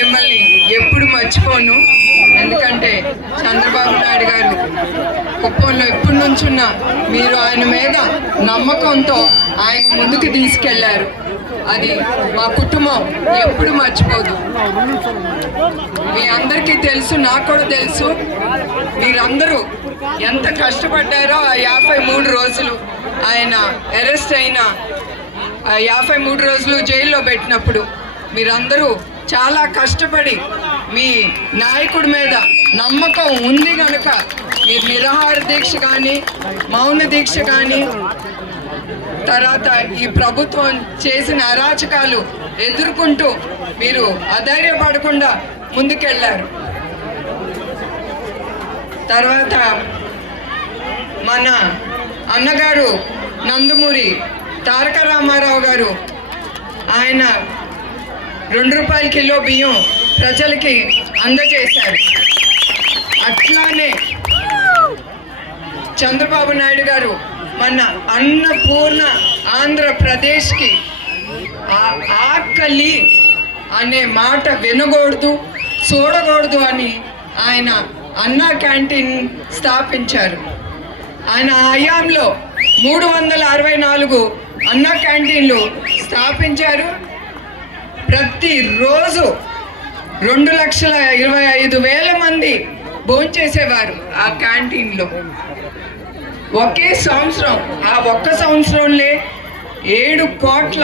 మిమ్మల్ని ఎప్పుడు మర్చిపోను. ఎందుకంటే చంద్రబాబు నాయుడు గారు కుప్పంలో ఎప్పటి నుంచున్నా మీరు ఆయన మీద నమ్మకంతో ఆయన ముందుకు తీసుకెళ్ళారు. అది మా కుటుంబం ఎప్పుడు మర్చిపోదు. మీ అందరికీ తెలుసు నాకు కూడా తెలుసు. మీరందరూ ఎంత కష్టపడ్డారో ఆ యాభై మూడు రోజులు ఆయన అరెస్ట్ అయిన యాభై మూడు రోజులు జైల్లో పెట్టినప్పుడు మీరందరూ చాలా కష్టపడి మీ నాయకుడి మీద నమ్మకం ఉంది కనుక మీరు నిరాహార దీక్ష కానీ మౌన దీక్ష కానీ తర్వాత ఈ ప్రభుత్వం చేసిన అరాచకాలు ఎదుర్కొంటూ మీరు అధైర్యపడకుండా ముందుకెళ్ళారు తర్వాత మన అన్నగారు నందమూరి తారక రామారావు గారు ఆయన రెండు రూపాయల కిలో బియ్యం ప్రజలకి అందజేశారు. అట్లానే చంద్రబాబు నాయుడు గారు మన అన్నపూర్ణ ఆంధ్రప్రదేశ్కి ఆ- ఆకలి అనే మాట వినకూడదు చూడకూడదు అని ఆయన అన్నా క్యాంటీన్ స్థాపించారు. ఆయన హయాంలో మూడు వందల అరవై నాలుగు అన్నా క్యాంటీన్లు స్థాపించారు. ప్రతిరోజు రెండు లక్షల ఇరవై ఐదు వేల మంది భోంచేసేవారు ఆ క్యాంటీన్లో. ఒకే సంవత్సరం ఆ ఒక్క సంవత్సరంలో ఏడు కోట్ల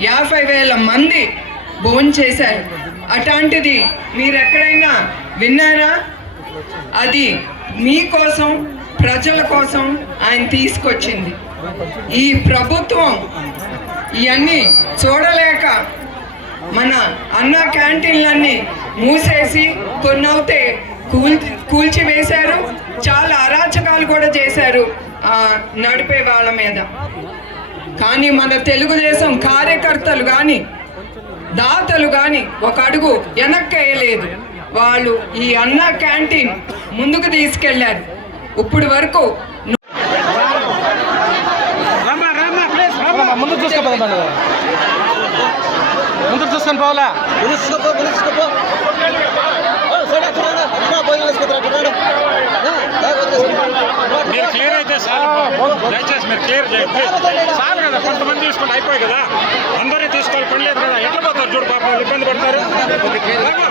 యాభై వేల మంది భోంచేశారు. అట్లాంటిది మీరు ఎక్కడైనా విన్నారా? అది మీకోసం ప్రజల కోసం ఆయన తీసుకొచ్చింది. ఈ ప్రభుత్వం ఇవన్నీ చూడలేక మన అన్న క్యాంటీన్లన్నీ మూసేసి కొన్ని అవుతే కూల్ కూల్చి వేశారు చాలా అరాచకాలు కూడా చేశారు ఆ, నడిపే వాళ్ళ మీద. కానీ మన తెలుగుదేశం కార్యకర్తలు కానీ దాతలు కానీ ఒక అడుగు వెనక్కేయలేదు. వాళ్ళు ఈ అన్న క్యాంటీన్ ముందుకు తీసుకెళ్ళారు. ఇప్పుడు వరకు ముందు చూసుకొని పోవాలా సరే వేసుకుంటారు చూడండి మీరు క్లియర్ అయితే చాలు. దయచేసి మీరు క్లియర్ చేయండి కదా కొంతమంది తీసుకుంటే అయిపోయి కదా. అందరినీ తీసుకోవాలి పని లేదు కదా. ఎట్లా పోతారు చూడు పాపం ఇబ్బంది పడతారు. రామ్మా,